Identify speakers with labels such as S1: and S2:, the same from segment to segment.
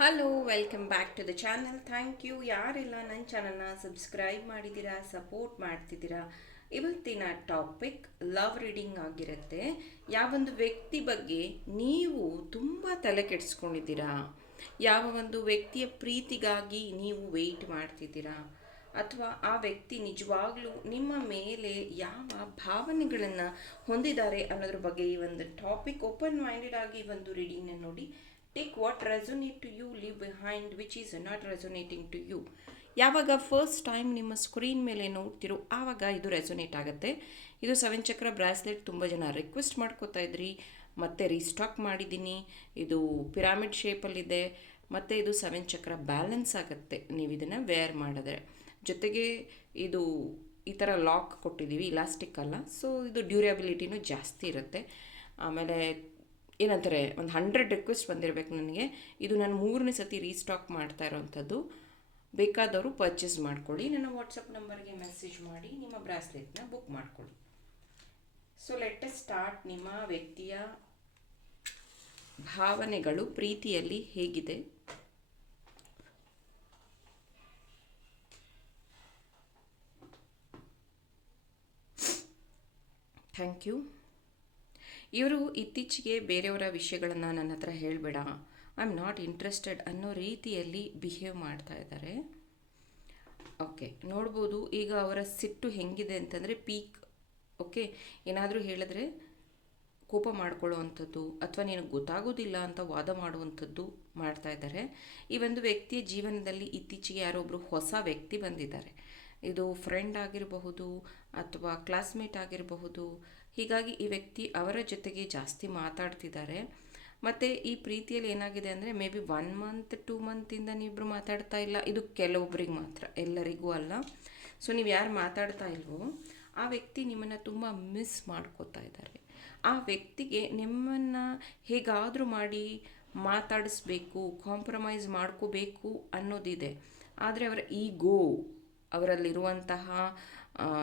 S1: Hello welcome back to the channel thank you ಯಾರೆಲ್ಲ ನನ್ನ ಚಾನಲ್ನ ಸಬ್ಸ್ಕ್ರೈಬ್ ಮಾಡಿದ್ದೀರಾ ಸಪೋರ್ಟ್ ಮಾಡ್ತಿದ್ದೀರಾ? ಇವತ್ತಿನ ಟಾಪಿಕ್ ಲವ್ ರೀಡಿಂಗ್ ಆಗಿರುತ್ತೆ. ಯಾವೊಂದು ವ್ಯಕ್ತಿ ಬಗ್ಗೆ ನೀವು ತುಂಬ ತಲೆ ಕೆಡಿಸ್ಕೊಂಡಿದ್ದೀರಾ? ಯಾವ ಒಂದು ವ್ಯಕ್ತಿಯ ಪ್ರೀತಿಗಾಗಿ ನೀವು ವೆಯ್ಟ್ ಮಾಡ್ತಿದ್ದೀರಾ? ಅಥವಾ ಆ ವ್ಯಕ್ತಿ ನಿಜವಾಗ್ಲೂ ನಿಮ್ಮ ಮೇಲೆ ಯಾವ ಭಾವನೆಗಳನ್ನು ಹೊಂದಿದ್ದಾರೆ ಅನ್ನೋದ್ರ ಬಗ್ಗೆ ಈ ಒಂದು ಟಾಪಿಕ್ ಓಪನ್ ಮೈಂಡೆಡ್ ಆಗಿ ಒಂದು ರೀಡಿಂಗ್ನ ನೋಡಿ take what resonate to you leave behind which is not resonating to you ಯಾವಾಗ ಫಸ್ಟ್ ಟೈಮ್ ನಿಮ್ಮ ಸ್ಕ್ರೀನ್ ಮೇಲೆ ನೋಡ್ತಿರೋ, ಆವಾಗ ಇದು ರೆಸೊನೇಟ್ ಆಗುತ್ತೆ. ಇದು ಸೆವೆನ್ ಚಕ್ರ ಬ್ರಾಸ್ಲೆಟ್ ತುಂಬ ಜನ ರಿಕ್ವೆಸ್ಟ್ ಮಾಡ್ಕೋತಾ ಇದ್ರಿ. ಮತ್ತೆ ರೀಸ್ಟಾಕ್ ಮಾಡಿದ್ದೀನಿ. ಇದು ಪಿರಾಮಿಡ್ ಶೇಪಲ್ಲಿದೆ ಮತ್ತು ಇದು ಸೆವೆನ್ ಚಕ್ರ ಬ್ಯಾಲೆನ್ಸ್ ಆಗುತ್ತೆ. ನೀವು ಇದನ್ನು ವೇರ್ ಮಾಡಿದ್ರೆ. ಜೊತೆಗೆ ಇದು ಈ ಥರ ಲಾಕ್ ಕೊಟ್ಟಿದ್ದೀವಿ ಇಲಾಸ್ಟಿಕ್ ಅಲ್ಲ. ಸೊ ಇದು ಡ್ಯೂರಬಿಲಿಟಿನೂ ಜಾಸ್ತಿ ಇರುತ್ತೆ. ಆಮೇಲೆ ಏನಂತಾರೆ, ಒಂದು ಹಂಡ್ರೆಡ್ ರಿಕ್ವೆಸ್ಟ್ ಬಂದಿರಬೇಕು ನನಗೆ. ಇದು ನಾನು ಮೂರನೇ ಸತಿ ರೀಸ್ಟಾಕ್ ಮಾಡ್ತಾ ಇರೋವಂಥದ್ದು ಬೇಕಾದವರು ಪರ್ಚೇಸ್ ಮಾಡ್ಕೊಳ್ಳಿ. ನನ್ನ ವಾಟ್ಸಪ್ ನಂಬರ್ಗೆ ಮೆಸೇಜ್ ಮಾಡಿ, ನಿಮ್ಮ ಬ್ರಾಸ್ಲೆಟ್ನ ಬುಕ್ ಮಾಡ್ಕೊಳ್ಳಿ. ಸೊ ಲೆಟ್ ಸ್ಟಾರ್ಟ್ ನಿಮ್ಮ ವ್ಯಕ್ತಿಯ ಭಾವನೆಗಳು ಪ್ರೀತಿಯಲ್ಲಿ ಹೇಗಿದೆ? ಥ್ಯಾಂಕ್ ಯು ಇವರು ಇತ್ತೀಚೆಗೆ ಬೇರೆಯವರ ವಿಷಯಗಳನ್ನು ನನ್ನ ಹತ್ರ ಹೇಳಬೇಡ. ಐ ಆಮ್ ನಾಟ್ ಇಂಟ್ರೆಸ್ಟೆಡ್ ಅನ್ನೋ ರೀತಿಯಲ್ಲಿ ಬಿಹೇವ್ ಮಾಡ್ತಾ ಇದ್ದಾರೆ. ಓಕೆ ನೋಡ್ಬೋದು ಈಗ ಅವರ ಸಿಟ್ಟು ಹೆಂಗಿದೆ ಅಂತಂದರೆ ಪೀಕ್ ಓಕೆ ಏನಾದರೂ ಹೇಳಿದ್ರೆ ಕೋಪ ಮಾಡ್ಕೊಳ್ಳೋ ಅಂಥದ್ದು ಅಥವಾ ನಿನಗೆ ಗೊತ್ತಾಗೋದಿಲ್ಲ ಅಂತ ವಾದ ಮಾಡುವಂಥದ್ದು ಮಾಡ್ತಾ ಇದ್ದಾರೆ. ಈ ಒಂದು ವ್ಯಕ್ತಿಯ ಜೀವನದಲ್ಲಿ ಇತ್ತೀಚೆಗೆ ಯಾರೊಬ್ಬರು ಹೊಸ ವ್ಯಕ್ತಿ ಬಂದಿದ್ದಾರೆ. ಇದು ಫ್ರೆಂಡ್ ಆಗಿರಬಹುದು ಅಥವಾ ಕ್ಲಾಸ್ಮೇಟ್ ಆಗಿರಬಹುದು. ಹೀಗಾಗಿ ಈ ವ್ಯಕ್ತಿ ಅವರ ಜೊತೆಗೆ ಜಾಸ್ತಿ ಮಾತಾಡ್ತಿದ್ದಾರೆ. ಮತ್ತು ಈ ಪ್ರೀತಿಯಲ್ಲಿ ಏನಾಗಿದೆ ಅಂದರೆ, maybe one month two ಮಂತಿಂದ ನೀವಿಬ್ಬರು ಮಾತಾಡ್ತಾ ಇಲ್ಲ. ಇದು ಕೆಲವೊಬ್ಬರಿಗೆ ಮಾತ್ರ, ಎಲ್ಲರಿಗೂ ಅಲ್ಲ. ಸೊ ನೀವು ಯಾರು ಮಾತಾಡ್ತಾ ಇಲ್ವೋ, ಆ ವ್ಯಕ್ತಿ ನಿಮ್ಮನ್ನು ತುಂಬ ಮಿಸ್ ಮಾಡ್ಕೋತಾ ಇದ್ದಾರೆ. ಆ ವ್ಯಕ್ತಿಗೆ ನಿಮ್ಮನ್ನು ಹೇಗಾದರೂ ಮಾಡಿ ಮಾತಾಡಿಸ್ಬೇಕು ಕಾಂಪ್ರಮೈಸ್ ಮಾಡ್ಕೋಬೇಕು ಅನ್ನೋದಿದೆ. ಆದರೆ ಅವರ ಈಗೋ ಅವರಲ್ಲಿರುವಂತಹ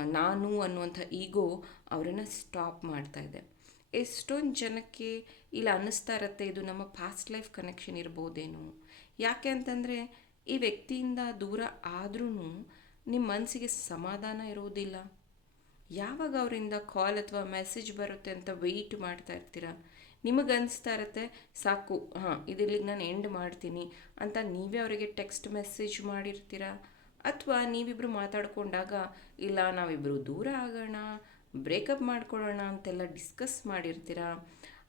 S1: ನಾನು ಅನ್ನುವಂಥ ಈಗೋ ಅವರನ್ನು ಸ್ಟಾಪ್ ಮಾಡ್ತಾ ಇದೆ. ಎಷ್ಟೊಂದು ಜನಕ್ಕೆ ಇಲ್ಲ ಅನ್ನಿಸ್ತಾ ಇರತ್ತೆ, ಇದು ನಮ್ಮ ಪಾಸ್ಟ್ ಲೈಫ್ ಕನೆಕ್ಷನ್ ಇರ್ಬೋದೇನೋ. ಯಾಕೆ ಅಂತಂದರೆ, ಈ ವ್ಯಕ್ತಿಯಿಂದ ದೂರ ಆದ್ರೂ ನಿಮ್ಮ ಮನಸ್ಸಿಗೆ ಸಮಾಧಾನ ಇರೋದಿಲ್ಲ. ಯಾವಾಗ ಅವರಿಂದ ಕಾಲ್ ಅಥವಾ ಮೆಸೇಜ್ ಬರುತ್ತೆ ಅಂತ ವೆಯ್ಟ್ ಮಾಡ್ತಾ ಇರ್ತೀರ? ನಿಮಗೆ ಅನಿಸ್ತಾ ಇರತ್ತೆ, ಸಾಕು, ಹಾಂ, ಇದಿಲ್ಲಿಗೆ ನಾನು ಎಂಡ್ ಮಾಡ್ತೀನಿ ಅಂತ ನೀವೇ ಅವರಿಗೆ ಟೆಕ್ಸ್ಟ್ ಮೆಸೇಜ್ ಮಾಡಿರ್ತೀರ? ಅಥವಾ ನೀವಿಬ್ಬರು ಮಾತಾಡಿಕೊಂಡಾಗ, ಇಲ್ಲ ನಾವಿಬ್ಬರು ದೂರ ಆಗೋಣ, ಬ್ರೇಕಪ್ ಮಾಡ್ಕೊಳ್ಳೋಣ ಅಂತೆಲ್ಲ ಡಿಸ್ಕಸ್ ಮಾಡಿರ್ತೀರ?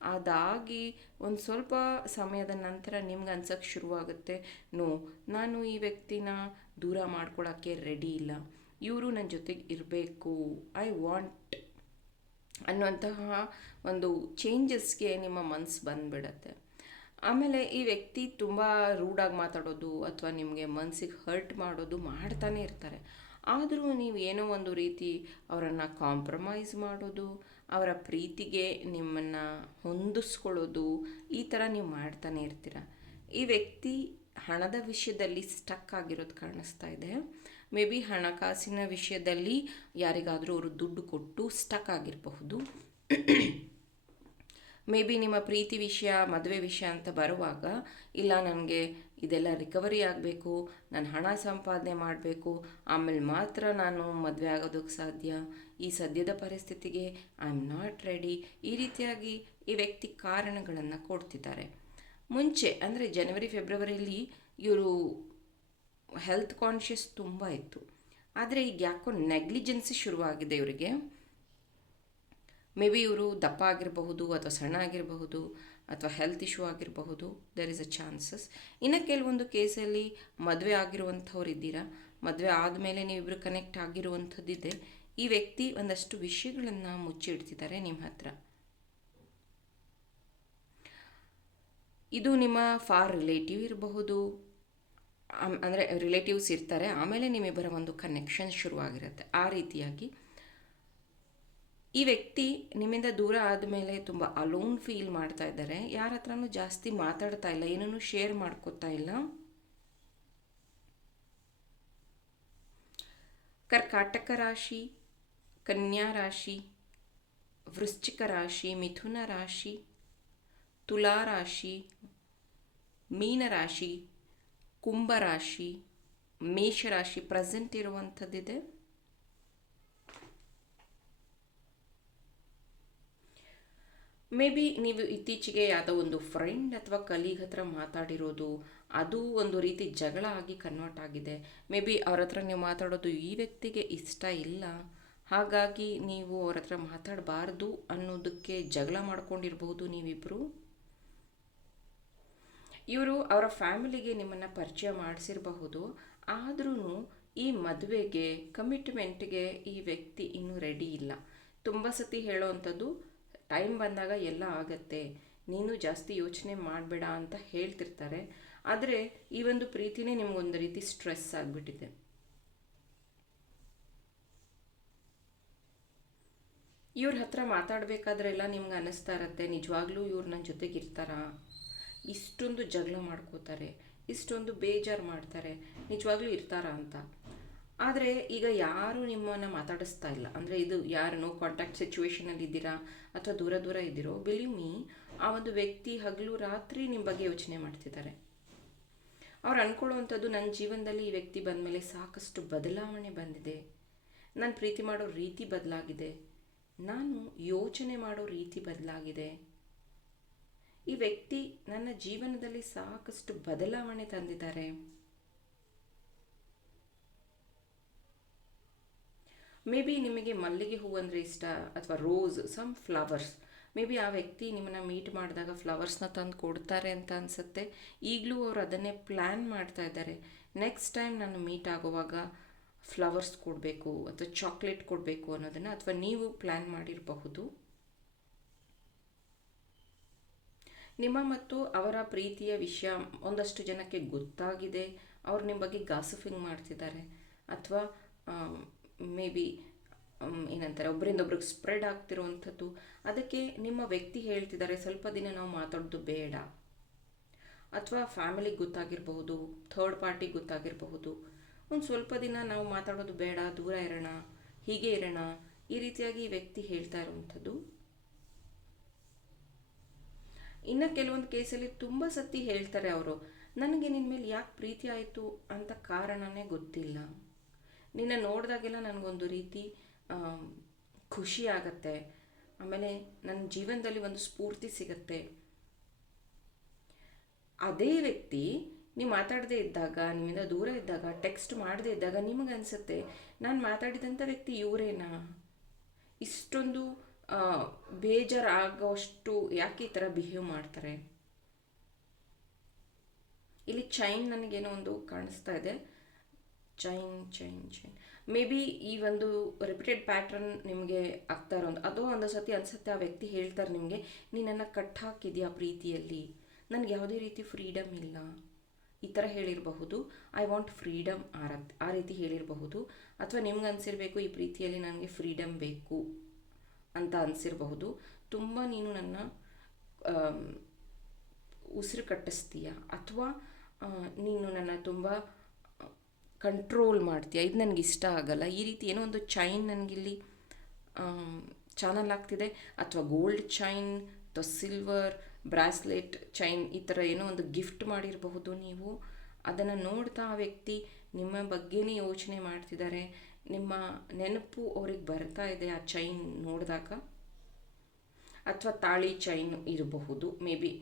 S1: ಅದಾಗಿ ಒಂದು ಸ್ವಲ್ಪ ಸಮಯದ ನಂತರ ನಿಮ್ಗೆ ಅನ್ಸೋಕ್ಕೆ ಶುರುವಾಗುತ್ತೆ, ನೋ, ನಾನು ಈ ವ್ಯಕ್ತಿನ ದೂರ ಮಾಡ್ಕೊಳ್ಳೋಕ್ಕೆ ರೆಡಿ ಇಲ್ಲ. ಇವರು ನನ್ನ ಜೊತೆಗೆ ಇರಬೇಕು. ಐ ವಾಂಟ್ ಅನ್ನುವಂತಹ ಒಂದು ಚೇಂಜಸ್ಗೆ ನಿಮ್ಮ ಮನಸ್ಸು ಬಂದುಬಿಡತ್ತೆ. ಆಮೇಲೆ ಈ ವ್ಯಕ್ತಿ ತುಂಬ ರೂಡಾಗಿ ಮಾತಾಡೋದು ಅಥವಾ ನಿಮಗೆ ಮನಸ್ಸಿಗೆ ಹರ್ಟ್ ಮಾಡೋದು ಮಾಡ್ತಾನೆ ಇರ್ತಾರೆ. ಆದರೂ ನೀವು ಏನೋ ಒಂದು ರೀತಿ ಅವರನ್ನು ಕಾಂಪ್ರಮೈಸ್ ಮಾಡೋದು, ಅವರ ಪ್ರೀತಿಗೆ ನಿಮ್ಮನ್ನು ಹೊಂದಿಸ್ಕೊಳ್ಳೋದು ಈ ಥರ ನೀವು ಮಾಡ್ತಾನೆ ಇರ್ತೀರ? ಈ ವ್ಯಕ್ತಿ ಹಣದ ವಿಷಯದಲ್ಲಿ ಸ್ಟಕ್ ಆಗಿರೋದು ಕಾಣಿಸ್ತಾ ಇದೆ. ಮೇ ಬಿ ಹಣಕಾಸಿನ ವಿಷಯದಲ್ಲಿ ಯಾರಿಗಾದರೂ ಅವರು ದುಡ್ಡು ಕೊಟ್ಟು ಸ್ಟಕ್ ಆಗಿರಬಹುದು. ಮೇ ಬಿ ನಿಮ್ಮ ಪ್ರೀತಿ ವಿಷಯ, ಮದುವೆ ವಿಷಯ ಅಂತ ಬರುವಾಗ, ಇಲ್ಲ ನನಗೆ ಇದೆಲ್ಲ ರಿಕವರಿ ಆಗಬೇಕು, ನಾನು ಹಣ ಸಂಪಾದನೆ ಮಾಡಬೇಕು, ಆಮೇಲೆ ಮಾತ್ರ ನಾನು ಮದುವೆ ಆಗೋದಕ್ಕೆ ಸಾಧ್ಯ, ಈ ಸದ್ಯದ ಪರಿಸ್ಥಿತಿಗೆ ಐ ಆಮ್ ನಾಟ್ ರೆಡಿ ಈ ರೀತಿಯಾಗಿ ಈ ವ್ಯಕ್ತಿ ಕಾರಣಗಳನ್ನು ಕೊಡ್ತಿದ್ದಾರೆ. ಮುಂಚೆ, ಅಂದರೆ ಜನವರಿ ಫೆಬ್ರವರಿಯಲ್ಲಿ ಇವರು ಹೆಲ್ತ್ ಕಾನ್ಷಿಯಸ್ ತುಂಬ ಇತ್ತು. ಆದರೆ ಈಗ ಯಾಕೋ ನೆಗ್ಲಿಜೆನ್ಸಿ ಶುರುವಾಗಿದೆ ಇವರಿಗೆ. ಮೇ ಬಿ ಇವರು ದಪ್ಪ ಆಗಿರಬಹುದು ಅಥವಾ ಸಣ್ಣ ಆಗಿರಬಹುದು ಅಥವಾ ಹೆಲ್ತ್ ಇಶ್ಯೂ ಆಗಿರಬಹುದು ದೆರ್ ಇಸ್ ಅ ಚಾನ್ಸಸ್ ಇನ್ನು ಕೆಲವೊಂದು ಕೇಸಲ್ಲಿ ಮದುವೆ ಆಗಿರುವಂಥವ್ರು ಇದ್ದೀರಾ? ಮದುವೆ ಆದಮೇಲೆ ನೀವಿಬ್ಬರು ಕನೆಕ್ಟ್ ಆಗಿರುವಂಥದ್ದಿದೆ. ಈ ವ್ಯಕ್ತಿ ಒಂದಷ್ಟು ವಿಷಯಗಳನ್ನು ಮುಚ್ಚಿಡ್ತಿದ್ದಾರೆ ನಿಮ್ಮ ಹತ್ರ. ಇದು ನಿಮ್ಮ ಫಾರ್ ರಿಲೇಟಿವ್ ಇರಬಹುದು. ಅಂದರೆ ರಿಲೇಟಿವ್ಸ್ ಇರ್ತಾರೆ. ಆಮೇಲೆ ನಿಮ್ಮಿಬ್ಬರ ಒಂದು ಕನೆಕ್ಷನ್ ಶುರುವಾಗಿರುತ್ತೆ. ಆ ರೀತಿಯಾಗಿ ಈ ವ್ಯಕ್ತಿ ನಿಮ್ಮಿಂದ ದೂರ ಆದಮೇಲೆ ತುಂಬ ಅಲೋನ್ ಫೀಲ್ ಮಾಡ್ತಾ ಇದ್ದಾರೆ. ಯಾರ ಹತ್ರನೂ ಜಾಸ್ತಿ ಮಾತಾಡ್ತಾ ಇಲ್ಲ, ಏನನ್ನು ಶೇರ್ ಮಾಡ್ಕೋತಾ ಇಲ್ಲ. ಕರ್ಕಾಟಕ ರಾಶಿ, ಕನ್ಯಾ ರಾಶಿ, ವೃಶ್ಚಿಕ ರಾಶಿ, ಮಿಥುನ ರಾಶಿ, ತುಲಾ ರಾಶಿ ಮೀನರಾಶಿ ಕುಂಭರಾಶಿ ಮೇಷರಾಶಿ ಪ್ರೆಸೆಂಟ್ ಇರುವಂಥದ್ದಿದೆ. ಮೇ ಬಿ ನೀವು ಇತ್ತೀಚೆಗೆ ಯಾವುದೋ ಒಂದು ಫ್ರೆಂಡ್ ಅಥವಾ ಕಲೀಗ್ ಹತ್ರ ಮಾತಾಡಿರೋದು, ಅದು ಒಂದು ರೀತಿ ಜಗಳ ಆಗಿ ಕನ್ವರ್ಟ್ ಆಗಿದೆ. ಮೇ ಬಿ ಅವ್ರ ಹತ್ರ ನೀವು ಮಾತಾಡೋದು ಈ ವ್ಯಕ್ತಿಗೆ ಇಷ್ಟ ಇಲ್ಲ. ಹಾಗಾಗಿ ನೀವು ಅವ್ರ ಹತ್ರ ಮಾತಾಡಬಾರ್ದು ಅನ್ನೋದಕ್ಕೆ ಜಗಳ ಮಾಡ್ಕೊಂಡಿರ್ಬೋದು ನೀವಿಬ್ಬರು ಇವರು ಅವರ ಫ್ಯಾಮಿಲಿಗೆ ನಿಮ್ಮನ್ನು ಪರಿಚಯ ಮಾಡಿಸಿರಬಹುದು. ಆದ್ರೂ ಈ ಮದುವೆಗೆ ಕಮಿಟ್ಮೆಂಟ್ಗೆ ಈ ವ್ಯಕ್ತಿ ಇನ್ನೂ ರೆಡಿ ಇಲ್ಲ. ತುಂಬ ಸತಿ ಹೇಳೋವಂಥದ್ದು ಟೈಮ್ ಬಂದಾಗ ಎಲ್ಲ ಆಗತ್ತೆ. ನೀನು ಜಾಸ್ತಿ ಯೋಚನೆ ಮಾಡಬೇಡ ಅಂತ ಹೇಳ್ತಿರ್ತಾರೆ. ಆದರೆ ಈ ಒಂದು ಪ್ರೀತಿನೇ ನಿಮಗೊಂದು ರೀತಿ ಸ್ಟ್ರೆಸ್ ಆಗಿಬಿಟ್ಟಿದೆ. ಇವ್ರ ಹತ್ರ ಮಾತಾಡಬೇಕಾದ್ರೆಲ್ಲ ನಿಮ್ಗೆ ಅನ್ನಿಸ್ತಾ ಇರತ್ತೆ. ನಿಜವಾಗ್ಲೂ ಇವ್ರು ನನ್ನ ಜೊತೆಗೆ ಇರ್ತಾರಾ ಇಷ್ಟೊಂದು ಜಗಳ ಮಾಡ್ಕೋತಾರೆ. ಇಷ್ಟೊಂದು ಬೇಜಾರು ಮಾಡ್ತಾರೆ. ನಿಜವಾಗ್ಲೂ ಇರ್ತಾರಾ ಅಂತ. ಆದರೆ ಈಗ ಯಾರು ನಿಮ್ಮನ್ನು ಮಾತಾಡಿಸ್ತಾ ಇಲ್ಲ. ಅಂದರೆ ಇದು ಯಾರು ನೋ ಕಾಂಟ್ಯಾಕ್ಟ್ ಸಿಚುವೇಶನಲ್ಲಿ ಇದ್ದೀರಾ ಅಥವಾ ದೂರ ದೂರ ಇದ್ದೀರೋ ಬಿಲೀವ್ ಮೀ ಆ ಒಂದು ವ್ಯಕ್ತಿ ಹಗಲು ರಾತ್ರಿ ನಿಮ್ಮ ಬಗ್ಗೆ ಯೋಚನೆ ಮಾಡ್ತಿದ್ದಾರೆ. ಅವ್ರು ಅಂದ್ಕೊಳ್ಳುವಂಥದ್ದು ನನ್ನ ಜೀವನದಲ್ಲಿ ಈ ವ್ಯಕ್ತಿ ಬಂದ ಮೇಲೆ ಸಾಕಷ್ಟು ಬದಲಾವಣೆ ಬಂದಿದೆ. ನಾನು ಪ್ರೀತಿ ಮಾಡೋ ರೀತಿ ಬದಲಾಗಿದೆ. ನಾನು ಯೋಚನೆ ಮಾಡೋ ರೀತಿ ಬದಲಾಗಿದೆ. ಈ ವ್ಯಕ್ತಿ ನನ್ನ ಜೀವನದಲ್ಲಿ ಸಾಕಷ್ಟು ಬದಲಾವಣೆ ತಂದಿದ್ದಾರೆ. ಮೇ ಬಿ ನಿಮಗೆ ಮಲ್ಲಿಗೆ ಹೂ ಅಂದರೆ ಇಷ್ಟ ಅಥವಾ rose some flowers maybe ಆ ವ್ಯಕ್ತಿ ನಿಮ್ಮನ್ನು ಮೀಟ್ ಮಾಡಿದಾಗ ಫ್ಲವರ್ಸ್ನ ತಂದು ಕೊಡ್ತಾರೆ ಅಂತ ಅನಿಸುತ್ತೆ. ಈಗಲೂ ಅವರು ಅದನ್ನೇ ಪ್ಲ್ಯಾನ್ ಮಾಡ್ತಾ ಇದ್ದಾರೆ. ನೆಕ್ಸ್ಟ್ ಟೈಮ್ ನಾನು ಮೀಟ್ ಆಗುವಾಗ ಫ್ಲವರ್ಸ್ ಕೊಡಬೇಕು ಅಥವಾ ಚಾಕ್ಲೇಟ್ ಕೊಡಬೇಕು ಅನ್ನೋದನ್ನು ಅಥವಾ ನೀವು ಪ್ಲ್ಯಾನ್ ಮಾಡಿರಬಹುದು. ನಿಮ್ಮ ಮತ್ತು ಅವರ ಪ್ರೀತಿಯ ವಿಷಯ ಒಂದಷ್ಟು ಜನಕ್ಕೆ ಗೊತ್ತಾಗಿದೆ. ಅವ್ರು ನಿಮ್ಮ ಬಗ್ಗೆ ಗಾಸಿಫಿಂಗ್ ಮಾಡ್ತಿದ್ದಾರೆ. ಅಥವಾ ಮೇ ಬಿ ಏನಂತಾರೆ ಒಬ್ಬರಿಂದ ಒಬ್ರಿಗೆ ಸ್ಪ್ರೆಡ್ ಆಗ್ತಿರುವಂಥದ್ದು. ಅದಕ್ಕೆ ನಿಮ್ಮ ವ್ಯಕ್ತಿ ಹೇಳ್ತಿದ್ದಾರೆ, ಸ್ವಲ್ಪ ದಿನ ನಾವು ಮಾತಾಡೋದು ಬೇಡ. ಅಥವಾ ಫ್ಯಾಮಿಲಿಗೆ ಗೊತ್ತಾಗಿರಬಹುದು ಥರ್ಡ್ ಪಾರ್ಟಿಗೆ ಗೊತ್ತಾಗಿರಬಹುದು. ಒಂದು ಸ್ವಲ್ಪ ದಿನ ನಾವು ಮಾತಾಡೋದು ಬೇಡ, ದೂರ ಇರೋಣ, ಹೀಗೆ ಇರೋಣ, ಈ ರೀತಿಯಾಗಿ ಈ ವ್ಯಕ್ತಿ ಹೇಳ್ತಾ ಇರುವಂಥದ್ದು. ಇನ್ನು ಕೆಲವೊಂದು ಕೇಸಲ್ಲಿ ತುಂಬ ಸತಿ ಹೇಳ್ತಾರೆ ಅವರು, ನನಗೆ ನಿನ್ನ ಮೇಲೆ ಯಾಕೆ ಪ್ರೀತಿ ಆಯಿತು? ಅಂತ ಕಾರಣನೇ ಗೊತ್ತಿಲ್ಲ. ನಿನ್ನ ನೋಡಿದಾಗೆಲ್ಲ ನನಗೊಂದು ರೀತಿ ಖುಷಿ ಆಗತ್ತೆ. ಆಮೇಲೆ ನನ್ನ ಜೀವನದಲ್ಲಿ ಒಂದು ಸ್ಫೂರ್ತಿ ಸಿಗತ್ತೆ. ಅದೇ ವ್ಯಕ್ತಿ, ನೀವು ಮಾತಾಡದೇ ಇದ್ದಾಗ, ನಿಮ್ಮಿಂದ ದೂರ ಇದ್ದಾಗ, ಟೆಕ್ಸ್ಟ್ ಮಾಡದೇ ಇದ್ದಾಗ ನಿಮಗೆ ಅನಿಸುತ್ತೆ, ನಾನು ಮಾತಾಡಿದಂಥ ವ್ಯಕ್ತಿ ಇವರೇನಾ? ಇಷ್ಟೊಂದು ಬೇಜಾರಾಗೋಷ್ಟು ಯಾಕೆ ಈ ಥರ ಬಿಹೇವ್ ಮಾಡ್ತಾರೆ? ಇಲ್ಲಿ ಚೈನ್ ನನಗೇನೋ ಒಂದು ಕಾಣಿಸ್ತಾ ಇದೆ. Chain chain chain. May be ಈ ಒಂದು ರಿಪೀಟೆಡ್ ಪ್ಯಾಟ್ರನ್ ನಿಮಗೆ ಆಗ್ತಾ ಇರೋದು ಅದೋ ಒಂದು ಸತಿ ಅನ್ಸುತ್ತೆ ಆ ವ್ಯಕ್ತಿ ಹೇಳ್ತಾರೆ ನಿಮಗೆ ನೀನನ್ನು ಕಟ್ ಹಾಕಿದ್ಯಾ ಪ್ರೀತಿಯಲ್ಲಿ? ನನಗೆ ಯಾವುದೇ ರೀತಿ ಫ್ರೀಡಮ್ ಇಲ್ಲ. ಈ ಥರ ಹೇಳಿರಬಹುದು. ಐ ವಾಂಟ್ ಫ್ರೀಡಮ್ ಆರ ಆ ರೀತಿ ಹೇಳಿರಬಹುದು. ಅಥವಾ ನಿಮ್ಗೆ ಅನಿಸಿರ್ಬೇಕು, ಈ ಪ್ರೀತಿಯಲ್ಲಿ ನನಗೆ ಫ್ರೀಡಮ್ ಬೇಕು ಅಂತ ಅನಿಸಿರಬಹುದು. ತುಂಬ ನೀನು ನನ್ನ ಉಸಿರು ಕಟ್ಟಿಸ್ತೀಯ? ಅಥವಾ ನೀನು ನನ್ನ ತುಂಬ ಕಂಟ್ರೋಲ್ ಮಾಡ್ತೀಯ? ಇದು ನನಗೆ ಇಷ್ಟ ಆಗಲ್ಲ. ಈ ರೀತಿ ಏನೋ ಒಂದು ಚೈನ್ ನನಗಿಲ್ಲಿ ಚಾನಲ್ ಆಗ್ತಿದೆ. ಅಥವಾ ಗೋಲ್ಡ್ ಚೈನ್ ಅಥವಾ ಸಿಲ್ವರ್ ಬ್ರಾಸ್ಲೆಟ್ ಚೈನ್ ಈ ಥರ ಏನೋ ಒಂದು ಗಿಫ್ಟ್ ಮಾಡಿರಬಹುದು ನೀವು. ಅದನ್ನು ನೋಡ್ತಾ ಆ ವ್ಯಕ್ತಿ ನಿಮ್ಮ ಬಗ್ಗೆನೇ ಯೋಚನೆ ಮಾಡ್ತಿದ್ದಾರೆ. ನಿಮ್ಮ ನೆನಪು ಅವ್ರಿಗೆ ಬರ್ತಾ ಇದೆ ಆ ಚೈನ್ ನೋಡಿದಾಗ? ಅಥವಾ ತಾಳಿ ಚೈನ್ ಇರಬಹುದು. ಮೇ ಬಿ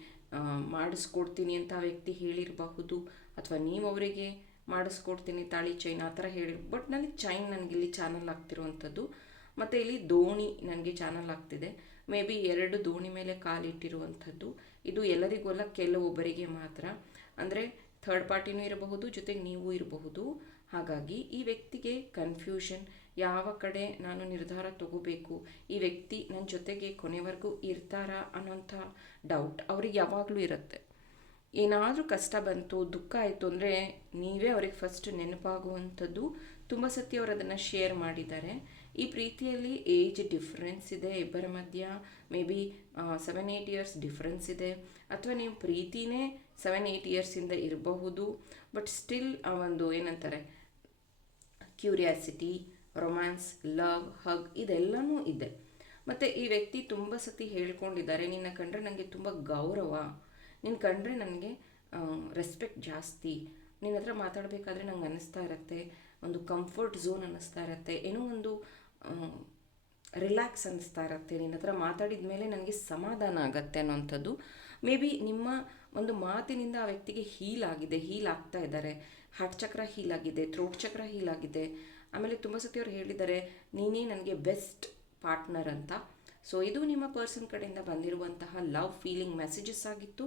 S1: ಮಾಡಿಸ್ಕೊಡ್ತೀನಿ ಅಂತ ವ್ಯಕ್ತಿ ಹೇಳಿರಬಹುದು. ಅಥವಾ ನೀವು ಅವರಿಗೆ ಮಾಡಿಸ್ಕೊಡ್ತೀನಿ, ತಾಳಿ ಚೈನ್ ಆ ಥರ ಹೇಳಿ ಬಟ್ ನನಗೆ ಚೈನ್ ನನಗಿಲ್ಲಿ ಚಾನಲ್ ಆಗ್ತಿರುವಂಥದ್ದು. ಮತ್ತು ಇಲ್ಲಿ ದೋಣಿ ನನಗೆ ಚಾನಲ್ ಆಗ್ತಿದೆ. ಮೇ ಬಿ ಎರಡು ದೋಣಿ ಮೇಲೆ ಕಾಲಿಟ್ಟಿರುವಂಥದ್ದು. ಇದು ಎಲ್ಲರಿಗೂ ಅಲ್ಲ ಕೆಲವೊಬ್ಬರಿಗೆ ಮಾತ್ರ. ಅಂದರೆ ಥರ್ಡ್ ಪಾರ್ಟಿನೂ ಇರಬಹುದು, ಜೊತೆಗೆ ನೀವು ಇರಬಹುದು. ಹಾಗಾಗಿ ಈ ವ್ಯಕ್ತಿಗೆ ಕನ್ಫ್ಯೂಷನ್ ಯಾವ ಕಡೆ ನಾನು ನಿರ್ಧಾರ ತಗೋಬೇಕು, ಈ ವ್ಯಕ್ತಿ ನನ್ನ ಜೊತೆಗೆ ಕೊನೆವರೆಗೂ ಇರ್ತಾರಾ ಅನ್ನೋಂಥ ಡೌಟ್ ಅವ್ರಿಗೆ ಯಾವಾಗಲೂ ಇರುತ್ತೆ. ಏನಾದರೂ ಕಷ್ಟ ಬಂತು, ದುಃಖ ಆಯಿತು ಅಂದರೆ ನೀವೇ ಅವ್ರಿಗೆ ಫಸ್ಟ್ ನೆನಪಾಗುವಂಥದ್ದು. ತುಂಬ ಸತಿ ಅವರು ಅದನ್ನು ಶೇರ್ ಮಾಡಿದ್ದಾರೆ. ಈ ಪ್ರೀತಿಯಲ್ಲಿ ಏಜ್ ಡಿಫ್ರೆನ್ಸ್ ಇದೆ, ಇಬ್ಬರ ಮಧ್ಯ maybe seven eight years difference ಇದೆ. ಅಥವಾ ನೀವು ಪ್ರೀತಿನೇ ಸೆವೆನ್ ಏಯ್ಟ್ ಇಯರ್ಸಿಂದ ಇರಬಹುದು ಬಟ್ ಸ್ಟಿಲ್ ಆ ಒಂದು ಏನಂತಾರೆ ಕ್ಯೂರಿಯಾಸಿಟಿ ರೊಮ್ಯಾನ್ಸ್ ಲವ್ ಹಗ್ ಇದೆಲ್ಲನೂ ಇದೆ. ಮತ್ತು ಈ ವ್ಯಕ್ತಿ ತುಂಬ ಸತಿ ಹೇಳ್ಕೊಂಡಿದ್ದಾರೆ, ನಿನ್ನ ಕಂಡ್ರೆ ನನಗೆ ತುಂಬ ಗೌರವ ನಿನ್ನ ಕಂಡ್ರೆ ನನಗೆ ರೆಸ್ಪೆಕ್ಟ್ ಜಾಸ್ತಿ. ನಿನ್ನ ಹತ್ರ ಮಾತಾಡಬೇಕಾದ್ರೆ ನಂಗೆ ಅನ್ನಿಸ್ತಾ ಇರುತ್ತೆ, ಒಂದು ಕಂಫರ್ಟ್ ಝೋನ್ ಅನ್ನಿಸ್ತಾ ಇರುತ್ತೆ, ಏನೋ ಒಂದು ರಿಲ್ಯಾಕ್ಸ್ ಅನ್ನಿಸ್ತಾ ಇರುತ್ತೆ. ನಿನ್ನ ಹತ್ರ ಮಾತಾಡಿದ ಮೇಲೆ ನನಗೆ ಸಮಾಧಾನ ಆಗತ್ತೆ ಅನ್ನೋವಂಥದ್ದು ಮೇ ಬಿ ನಿಮ್ಮ ಒಂದು ಮಾತಿನಿಂದ ಆ ವ್ಯಕ್ತಿಗೆ ಹೀಲ್ ಆಗಿದೆ ಹೀಲ್ ಆಗ್ತಾ ಇದ್ದಾರೆ. ಹಾರ್ಟ್ ಚಕ್ರ ಹೀಲ್ ಆಗಿದೆ ಥ್ರೋಟ್ ಚಕ್ರ ಹೀಲ್ ಆಗಿದೆ. ಆಮೇಲೆ ತುಂಬ ಸತಿ ಅವ್ರು ಹೇಳಿದ್ದಾರೆ, ನೀನೇ ನನಗೆ ಬೆಸ್ಟ್ ಪಾರ್ಟ್ನರ್ ಅಂತ. ಸೊ ಇದು ನಿಮ್ಮ ಪರ್ಸನ್ ಕಡೆಯಿಂದ ಬಂದಿರುವಂತಹ ಲವ್ ಫೀಲಿಂಗ್ ಮೆಸೇಜಸ್ ಆಗಿತ್ತು.